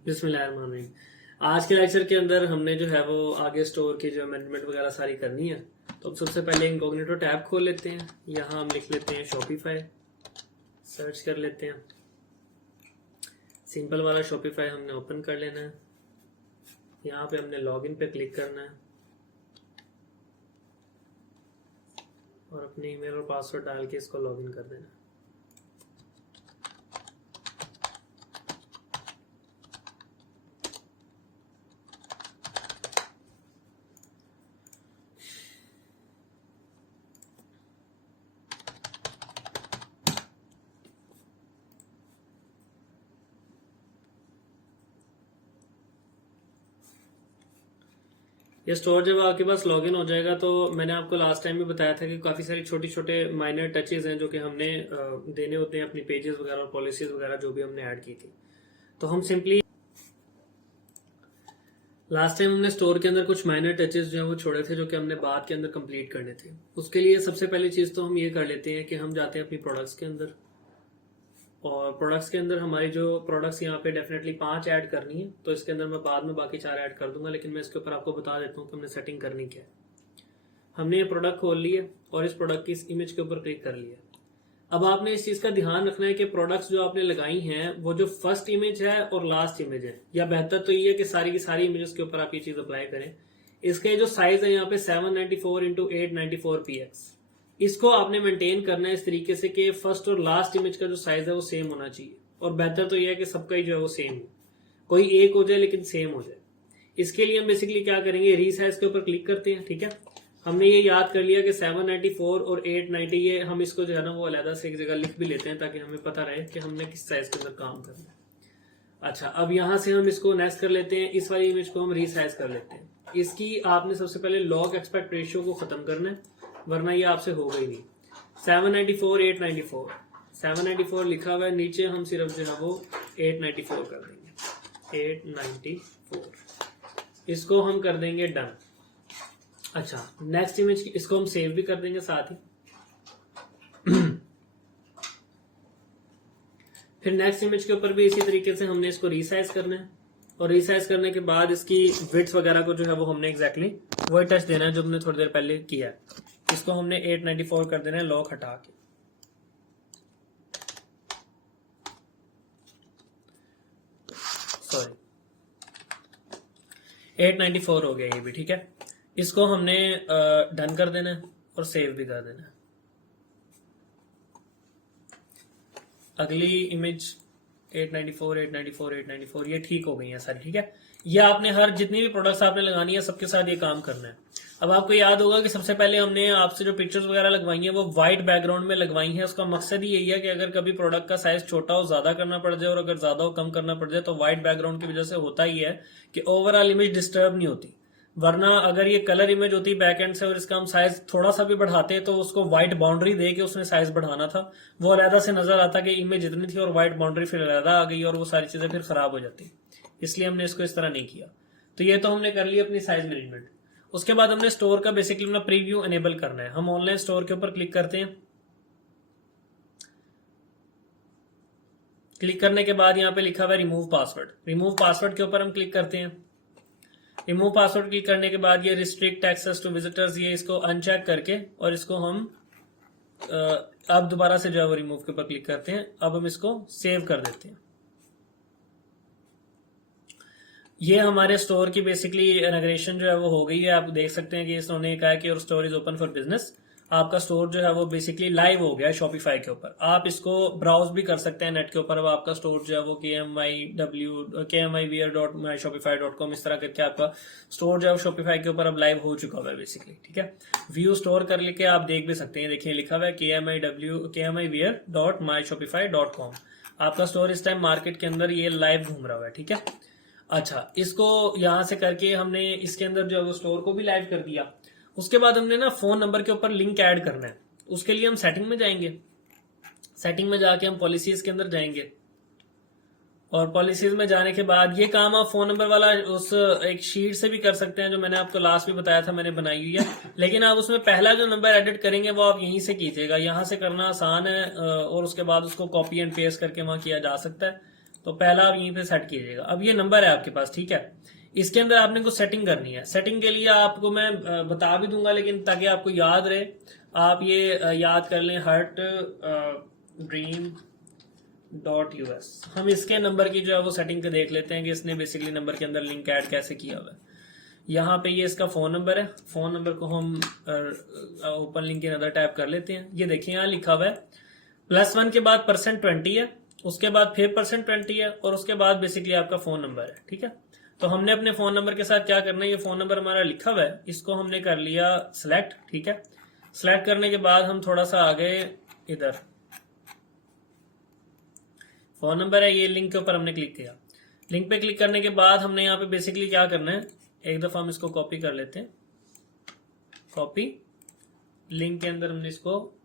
बिस्मिल्लाहिर्रहमानिर्रहीम। आज के लेक्चर के अंदर हमने जो है वो आगे स्टोर की जो मैनेजमेंट वगैरह सारी करनी है। तो हम सबसे पहले इनकॉग्निटो टैब खोल लेते हैं। यहाँ हम लिख लेते हैं शॉपिफाई, सर्च कर लेते हैं। सिंपल वाला शॉपिफाई हमने ओपन कर लेना है। यहाँ पे हमने लॉगिन पे क्लिक करना है और अपने ईमेल और पासवर्ड डाल के इसको लॉगिन कर देना है। ये स्टोर जब आपके पास लॉगिन हो जाएगा तो मैंने आपको लास्ट टाइम भी बताया था कि काफ़ी सारी छोटे छोटे माइनर टचेज हैं जो कि हमने देने होते हैं अपनी पेजेस वगैरह और पॉलिसीज वगैरह जो भी हमने ऐड की थी। तो हम सिंपली लास्ट टाइम हमने स्टोर के अंदर कुछ माइनर टचेस जो है वो छोड़े थे जो कि हमने बाद के अंदर कंप्लीट करने थे। उसके लिए सबसे पहली चीज़ तो हम ये कर लेते हैं कि हम जाते हैं अपनी प्रोडक्ट्स के अंदर, और प्रोडक्ट्स के अंदर हमारी जो प्रोडक्ट्स यहाँ पे डेफिनेटली 5 ऐड करनी है। तो इसके अंदर मैं बाद में बाकी 4 ऐड कर दूंगा, लेकिन मैं इसके ऊपर आपको बता देता हूँ कि हमने सेटिंग करनी क्या है। हमने ये प्रोडक्ट खोल ली है और इस प्रोडक्ट की इस इमेज के ऊपर क्लिक कर लिया। अब आपने इस चीज़ का ध्यान रखना है कि प्रोडक्ट्स जो आपने लगाई हैं वो जो फर्स्ट इमेज है और लास्ट इमेज है, या बेहतर तो ये है कि सारी की सारी इमेजेस के ऊपर आप ये चीज़ अप्लाई करें। इसके जो साइज है यहाँ पे 794 इंटू 894 px, इसको आपने मेंटेन करना है इस तरीके से कि फर्स्ट और लास्ट इमेज का जो साइज है वो सेम होना चाहिए, और बेहतर तो यह है कि सबका ही जो है वो सेम हो, कोई एक हो जाए लेकिन सेम हो जाए। इसके लिए हम बेसिकली क्या करेंगे, रीसाइज के ऊपर क्लिक करते हैं। ठीक है, हमने ये याद कर लिया कि 794 और 890 ये हम इसको जो है ना वो अलग से एक जगह लिख भी लेते हैं ताकि हमें पता रहे कि हमने किस साइज के अंदर काम करना है। अच्छा, अब यहां से हम इसको नेक्स्ट कर लेते हैं, इस वाली इमेज को हम रीसाइज कर लेते हैं। इसकी आपने सबसे पहले लॉग एक्सपेक्ट रेशियो को खत्म करना है, वरना ये आपसे होगा ही नहीं। 794 894 794 लिखा हुआ है, नीचे हम सिर्फ जो है वो 894 कर देंगे। 894 इसको हम कर देंगे डन। अच्छा, नेक्स्ट इमेज इसको हम सेव भी कर देंगे साथ ही। फिर नेक्स्ट इमेज के ऊपर भी इसी तरीके से हमने इसको रीसाइज करना है, और रीसाइज करने के बाद इसकी विड्थ वगैरह को जो है वो हमने एग्जैक्टली वही टच देना है जो हमने थोड़ी देर पहले किया है। इसको हमने 894 कर देना है लॉक हटा के। सॉरी, 894 हो गया ये भी। ठीक है, इसको हमने डन कर देना है और सेव भी कर देना है। अगली इमेज 894 894 894 ये ठीक हो गई है सारी। ठीक है, ये आपने हर जितनी भी प्रोडक्ट्स आपने लगानी है सबके साथ ये काम करना है। अब आपको याद होगा कि सबसे पहले हमने आपसे जो पिक्चर्स वगैरह लगवाई हैं वो व्हाइट बैकग्राउंड में लगवाई हैं। उसका मकसद ही यही है कि अगर कभी प्रोडक्ट का साइज छोटा हो, ज्यादा करना पड़ जाए, और अगर ज्यादा हो कम करना पड़ जाए, तो व्हाइट बैकग्राउंड की वजह से होता ही है कि ओवरऑल इमेज डिस्टर्ब नहीं होती। वरना अगर ये कलर इमेज होती बैक एंड से और इसका हम साइज थोड़ा सा भी बढ़ाते तो उसको व्हाइट बाउंड्री दे के उसने साइज बढ़ाना था, वो अलहदा से नजर आता कि इमेज इतनी थी और व्हाइट बाउंड्री फिर अलहदा आ गई और वो सारी चीजें फिर खराब हो जाती। इसलिए हमने इसको इस तरह नहीं किया। तो ये तो हमने कर लिया अपनी साइज मैनेजमेंट। उसके बाद हमने स्टोर का बेसिकली अपना प्रीव्यू एनेबल करना है। हम ऑनलाइन स्टोर के ऊपर क्लिक करते हैं। क्लिक करने के बाद यहाँ पे लिखा हुआ है रिमूव पासवर्ड। रिमूव पासवर्ड के ऊपर हम क्लिक करते हैं। रिमूव पासवर्ड क्लिक करने के बाद ये रिस्ट्रिक्ट एक्सेस टू विजिटर्स, ये इसको अनचेक करके और इसको हम अब दोबारा से जो है वो रिमूव के ऊपर क्लिक करते हैं। अब हम इसको सेव कर देते हैं। ये हमारे स्टोर की बेसिकली इनॉग्रेशन जो है वो हो गई है। आप देख सकते हैं कि इसने कहा कि your store is open for business. आपका स्टोर जो है वो बेसिकली लाइव हो गया है शॉपिफाई के ऊपर। आप इसको ब्राउज भी कर सकते हैं नेट के ऊपर। अब आपका स्टोर जो है वो kmiwear.myshopify.com इस तरह करके आपका स्टोर जो है शॉपिफाई के ऊपर अब लाइव हो चुका हुआ है बेसिकली। ठीक है, व्यू स्टोर कर लेके आप देख भी सकते हैं। देखिए लिखा हुआ है kmiwear.myshopify.com। आपका स्टोर इस टाइम मार्केट के अंदर ये लाइव घूम रहा है। ठीक है, अच्छा, इसको यहां से करके हमने इसके अंदर जो है वो स्टोर को भी लाइव कर दिया। उसके बाद हमने ना फोन नंबर के ऊपर लिंक ऐड करना है। उसके लिए हम सेटिंग में जाएंगे। सेटिंग में जाके हम पॉलिसीज के अंदर जाएंगे, और पॉलिसीज में जाने के बाद ये काम आप फोन नंबर वाला उस एक शीट से भी कर सकते हैं जो मैंने आपको लास्ट भी बताया था, मैंने बनाई हुई है। लेकिन आप उसमें पहला जो नंबर एडिट करेंगे वो आप यहीं से कीजिएगा। यहां से करना आसान है, और उसके बाद उसको कॉपी एंड पेस्ट करके वहां किया जा सकता है। तो पहला आप यहीं पे सेट कीजिएगा। अब ये नंबर है आपके पास, ठीक है। इसके अंदर आपने कुछ सेटिंग करनी है। सेटिंग के लिए आपको मैं बता भी दूंगा, लेकिन ताकि आपको याद रहे आप ये याद कर लें, हर्ट ड्रीम .us। हम इसके नंबर की जो है वो सेटिंग पे देख लेते हैं कि इसने बेसिकली नंबर के अंदर लिंक ऐड कैसे किया हुआ है। यहाँ पे ये इसका फोन नंबर है। फोन नंबर को हम open link in other tab कर लेते हैं। ये देखिए यहाँ लिखा हुआ है +1 के बाद %20 है, उसके बाद फिर %20 है, और उसके बाद बेसिकली आपका फोन नंबर है, ठीक है। तो हमने अपने फोन नंबर के साथ क्या करना है, ये फोन नंबर हमारा लिखा हुआ है, इसको हमने कर लिया सिलेक्ट, ठीक है। सिलेक्ट करने के बाद हम थोड़ा सा आ गए इधर, फोन नंबर है, ये लिंक के ऊपर हमने क्लिक किया। लिंक पे क्लिक करने के बाद हमने यहाँ पे बेसिकली क्या करना है, एक दफा हम इसको कॉपी कर लेते हैं। कॉपी लिंक के अंदर हमने इसको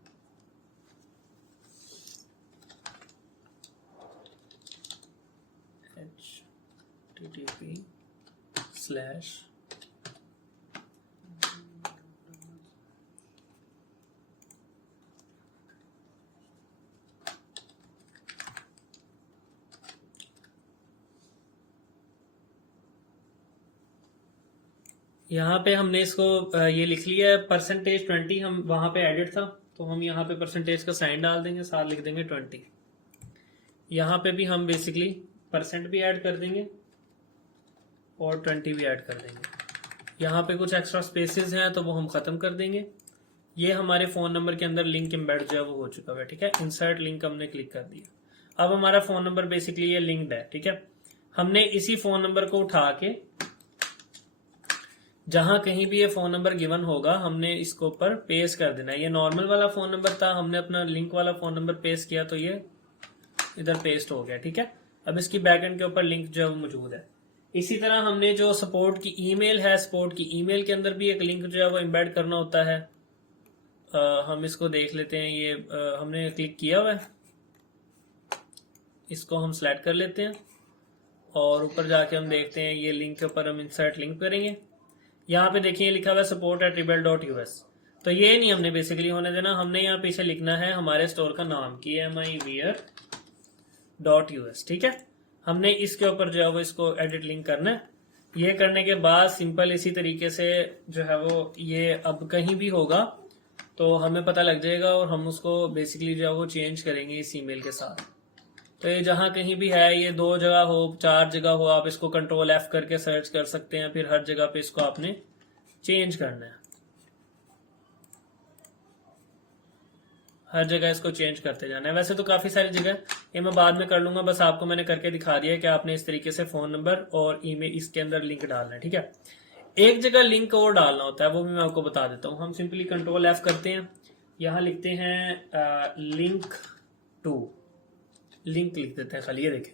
http/ यहाँ पे हमने इसको ये लिख लिया है %20। हम वहां पे एडिट था, तो हम यहाँ पे परसेंटेज का साइन डाल देंगे, साथ लिख देंगे 20। यहाँ पे भी हम बेसिकली % भी ऐड कर देंगे और 20 भी ऐड कर देंगे। यहाँ पे कुछ एक्स्ट्रा स्पेसेस हैं तो वो हम खत्म कर देंगे। ये हमारे फोन नंबर के अंदर लिंक एम्बेड जो है वो हो चुका है, ठीक है। इंसर्ट लिंक हमने क्लिक कर दिया। अब हमारा फोन नंबर बेसिकली ये लिंक्ड है, ठीक है। हमने इसी फोन नंबर को उठा के जहां कहीं भी ये फोन नंबर गिवन होगा हमने इसको ऊपर पेस्ट कर देना है। ये नॉर्मल वाला फोन नंबर था, हमने अपना लिंक वाला फोन नंबर पेस्ट किया तो ये इधर पेस्ट हो गया, ठीक है। अब इसकी बैकएंड के ऊपर लिंक जो है वो मौजूद है। इसी तरह हमने जो सपोर्ट की ईमेल है, सपोर्ट की ईमेल के अंदर भी एक लिंक जो है वो एम्बेड करना होता है। हम इसको देख लेते हैं। ये हमने क्लिक किया हुआ है, इसको हम सिलेक्ट कर लेते हैं और ऊपर जाके हम देखते हैं ये लिंक के ऊपर हम इंसर्ट लिंक करेंगे। यहाँ पे देखिए लिखा हुआ है support@rebel.us। तो ये नहीं हमने बेसिकली होने देना, हमने यहाँ पीछे लिखना है हमारे स्टोर का नाम KMIwear.us, ठीक है। हमने इसके ऊपर जो है वो इसको एडिट लिंक करना है। ये करने के बाद सिंपल इसी तरीके से जो है वो ये अब कहीं भी होगा तो हमें पता लग जाएगा और हम उसको बेसिकली जो है वो चेंज करेंगे इस ईमेल के साथ। तो ये जहां कहीं भी है, ये 2 जगह हो, 4 जगह हो, आप इसको Ctrl+F करके सर्च कर सकते हैं। फिर हर जगह पे इसको आपने चेंज करना है, हर जगह इसको चेंज करते जाना है। वैसे तो काफी सारी जगह ये मैं बाद में कर लूंगा, बस आपको मैंने करके दिखा दिया है कि आपने इस तरीके से फोन नंबर और ईमेल इसके अंदर लिंक डालना है, ठीक है। एक जगह लिंक और डालना होता है, वो भी मैं आपको बता देता हूँ। हम सिंपली Ctrl+F करते हैं, यहाँ लिखते हैं लिंक टू, लिंक लिख देते हैं खाली। ये देखें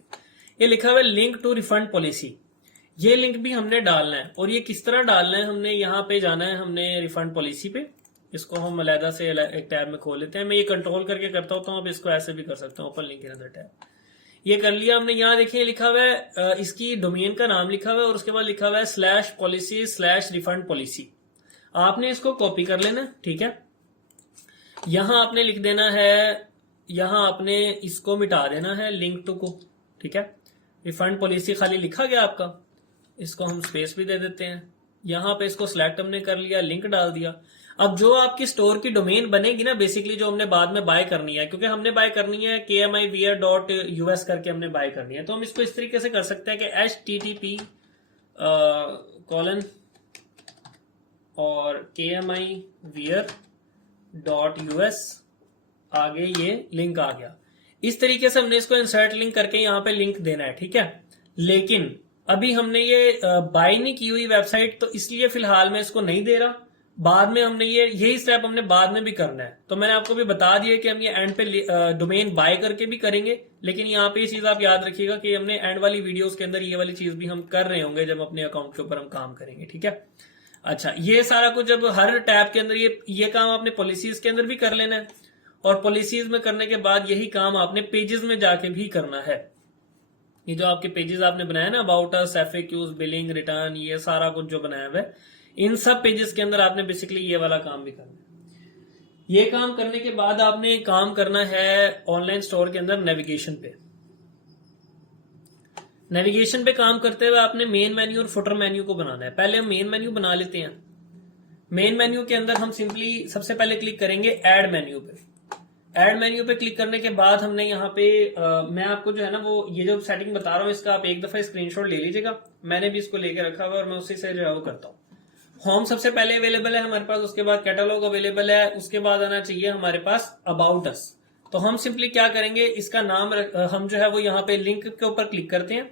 ये लिखा हुआ है लिंक टू रिफंड पॉलिसी। ये लिंक भी हमने डालना है, और ये किस तरह डालना है, हमने यहाँ पे जाना है, हमने रिफंड पॉलिसी पे। इसको हम अलहदा से एक टैब में खोल लेते हैं। मैं ये कंट्रोल करके करता होता हूँ, अब इसको ऐसे भी कर सकता हूँ, open link in other tab. ये कर लिया हमने। यहाँ देखिए लिखा हुआ है इसकी डोमेन का नाम लिखा हुआ है और उसके बाद लिखा हुआ है /policy/refund पॉलिसी। आपने इसको कॉपी कर लेना, ठीक है। यहां आपने लिख देना है, यहां आपने इसको मिटा देना है लिंक टू को, ठीक है। रिफंड पॉलिसी खाली लिखा गया आपका, इसको हम स्पेस भी दे देते हैं। यहां पे इसको सिलेक्ट हमने कर लिया, लिंक डाल दिया। अब जो आपकी स्टोर की डोमेन बनेगी ना, बेसिकली जो हमने बाद में बाय करनी है, क्योंकि हमने बाय करनी है KMIwear.us करके हमने बाय करनी है, तो हम इसको इस तरीके से कर सकते हैं कि http और KMIwear.us आगे ये लिंक आ गया। इस तरीके से हमने इसको इंसर्ट लिंक करके यहाँ पे लिंक देना है, ठीक है। लेकिन अभी हमने ये बाय नहीं की हुई वेबसाइट, तो इसलिए फिलहाल मैं इसको नहीं दे रहा। बाद में हमने यही स्टेप हमने बाद में भी करना है। तो मैंने आपको भी बता दिया कि हम ये एंड पे डोमेन बाय करके भी करेंगे, लेकिन यहाँ पे ये चीज आप याद रखिएगा कि हमने एंड वाली वीडियोस के अंदर ये वाली चीज भी हम कर रहे होंगे जब अपने अकाउंट के ऊपर हम काम करेंगे, ठीक है। अच्छा, ये सारा कुछ जब हर टैब के अंदर ये काम आपने पॉलिसीज के अंदर भी कर लेना है, और पॉलिसीज में करने के बाद यही काम आपने पेजेस में जाके भी करना है। ये जो आपके पेजेस आपने बनाया ना, about us, FAQs, billing, return, ये सारा कुछ जो बनाया हुआ है, इन सब पेजेस के अंदर आपने बेसिकली ये वाला काम भी करना है। ये काम करने के बाद आपने काम करना है ऑनलाइन स्टोर के अंदर नेविगेशन पे। नेविगेशन पे काम करते हुए आपने मेन मेन्यू और फुटर मेन्यू को बनाना है। पहले हम मेन मेन्यू बना लेते हैं। मेन मेन्यू के अंदर हम सिंपली सबसे पहले क्लिक करेंगे ऐड मेन्यू पे। ऐड मेन्यू पे क्लिक करने के बाद हमने यहाँ पे मैं आपको जो है ना वो ये जो सेटिंग बता रहा हूँ इसका आप एक दफा स्क्रीनशॉट ले लीजिएगा। मैंने भी इसको लेके रखा हुआ और मैं उसी से जो है वो करता हूँ। होम सबसे पहले अवेलेबल है हमारे पास, उसके बाद कैटलॉग अवेलेबल है, उसके बाद आना चाहिए हमारे पास अबाउट अस। तो हम सिंपली क्या करेंगे, इसका नाम हम जो है वो यहाँ पे लिंक के ऊपर क्लिक करते हैं।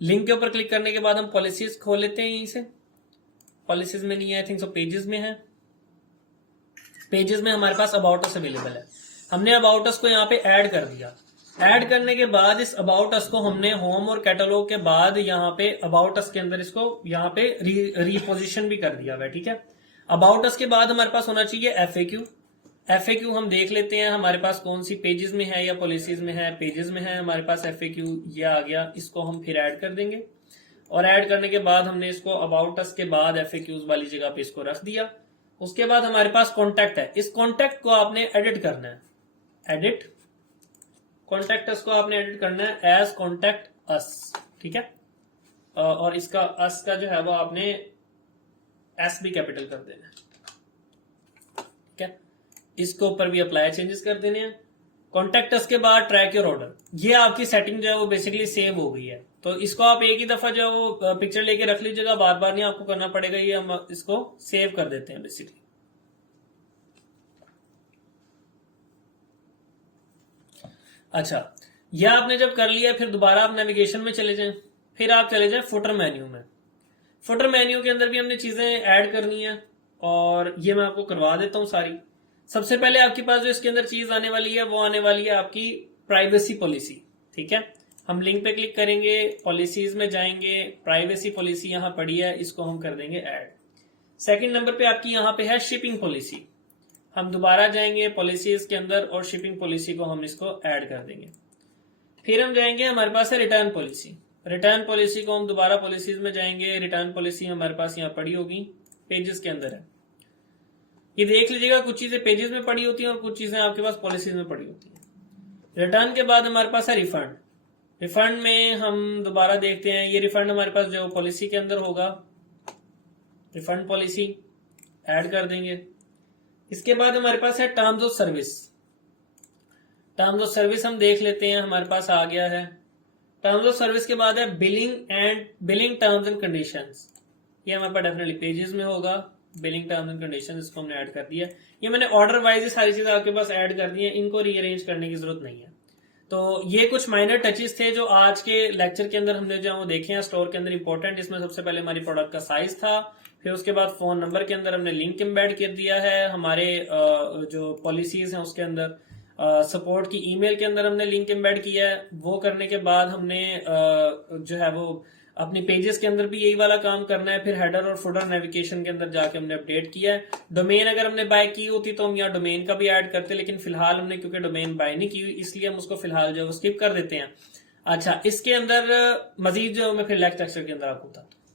लिंक के ऊपर क्लिक करने के बाद हम पॉलिसीज खोल लेते हैं। यहीं से पॉलिसीज में नहीं है, आई थिंक सो पेजेस में है। पेजेस में हमारे पास अबाउट अस अवेलेबल है। हमने अबाउट अस को यहाँ पे ऐड कर दिया। ऐड करने के बाद इस अबाउट अस को हमने होम और कैटलॉग के बाद यहाँ पे अबाउट अस के अंदर इसको यहाँ पे रीपोजिशन भी कर दिया हुआ है। ठीक है, अबाउट अस के बाद हमारे पास होना चाहिए एफएक्यू। एफएक्यू हम देख लेते हैं हमारे पास कौन सी पेजेस में है या पॉलिसीज में है। पेजेस में है हमारे पास एफएक्यू, ये आ गया। इसको हम फिर ऐड कर देंगे और ऐड करने के बाद हमने इसको अबाउट अस के बाद एफएक्यूज वाली जगह पे इसको रख दिया। उसके बाद हमारे पास कॉन्टैक्ट है। इस कॉन्टैक्ट को आपने एडिट करना है। एडिट कॉन्टैक्ट अस को आपने एडिट करना है एज कॉन्टैक्ट अस। ठीक है, और इसका अस का जो है वो आपने एस भी कैपिटल कर देना है। ठीक है, इसके ऊपर भी अप्लाई चेंजेस कर देने हैं। कॉन्टैक्ट अस के बाद ट्रैक योर ऑर्डर, ये आपकी सेटिंग जो है वो बेसिकली सेव हो गई है। तो इसको आप एक ही दफा जो है वो पिक्चर लेके रख लीजिएगा, बार बार नहीं आपको करना पड़ेगा। ये हम इसको सेव कर देते हैं बेसिकली। अच्छा, यह आपने जब कर लिया फिर दोबारा आप नेविगेशन में चले जाएं, फिर आप चले जाएं फुटर मेन्यू में। फुटर मेन्यू के अंदर भी हमने चीजें ऐड करनी है और ये मैं आपको करवा देता हूं सारी। सबसे पहले आपके पास जो इसके अंदर चीज आने वाली है वो आने वाली है आपकी प्राइवेसी पॉलिसी। ठीक है, हम लिंक पे क्लिक करेंगे, पॉलिसीज में जाएंगे, प्राइवेसी पॉलिसी यहां पड़ी है, इसको हम कर देंगे ऐड। सेकंड नंबर पे आपकी यहां पे है शिपिंग पॉलिसी। हम दोबारा जाएंगे पॉलिसीज के अंदर और शिपिंग पॉलिसी को हम इसको ऐड कर देंगे। फिर हम जाएंगे, हमारे पास है रिटर्न पॉलिसी। रिटर्न पॉलिसी को हम दोबारा पॉलिसीज में जाएंगे। रिटर्न पॉलिसी हमारे पास यहाँ पड़ी होगी, पेजेस के अंदर है। ये देख लीजिएगा, कुछ चीजें पेजेस में पड़ी होती हैं और कुछ चीजें आपके पास पॉलिसीज में पड़ी होती हैं। रिटर्न के बाद हमारे पास है रिफंड। रिफंड में हम दोबारा देखते हैं, ये रिफंड हमारे पास जो पॉलिसी के अंदर होगा, रिफंड पॉलिसी ऐड कर देंगे। इसके बाद हमारे पास है terms of service. Terms of service हम देख लेते हैं, हमारे पास आ गया है। टर्म्स ऑफ सर्विस के बाद है बिलिंग टर्म्स एंड कंडीशंस। ये हमारे पास डेफिनेटली पेजेस में होगा। बिलिंग टर्म्स एंड कंडीशंस, इसको हमने ऐड कर दिया। ये मैंने ऑर्डर वाइज ही सारी चीजें आपके पास ऐड कर दी है, इनको रीअरेंज करने की जरूरत नहीं है। तो ये कुछ माइनर टचेस थे जो आज के लेक्चर के अंदर हमने जो वो देखे हैं स्टोर के अंदर इंपॉर्टेंट। इसमें सबसे पहले हमारी प्रोडक्ट का साइज था, फिर उसके बाद फोन नंबर के अंदर हमने लिंक एम्बेड कर दिया है, हमारे जो पॉलिसीज हैं उसके अंदर सपोर्ट की ईमेल के अंदर हमने लिंक एम्बेड किया है। वो करने के बाद हमने जो है वो अपने पेजेस के अंदर भी यही वाला काम करना है। फिर हेडर और फुटर नेविगेशन के अंदर जाके हमने अपडेट किया है। डोमेन अगर हमने बाय की होती तो हम यहाँ डोमेन का भी ऐड करते, लेकिन फिलहाल हमने क्योंकि डोमेन बाय नहीं की हुई इसलिए हम उसको फिलहाल जो है स्किप कर देते हैं। अच्छा, इसके अंदर मजीद जो मैं फिर लेक्चर के अंदर आपको बताता हूँ।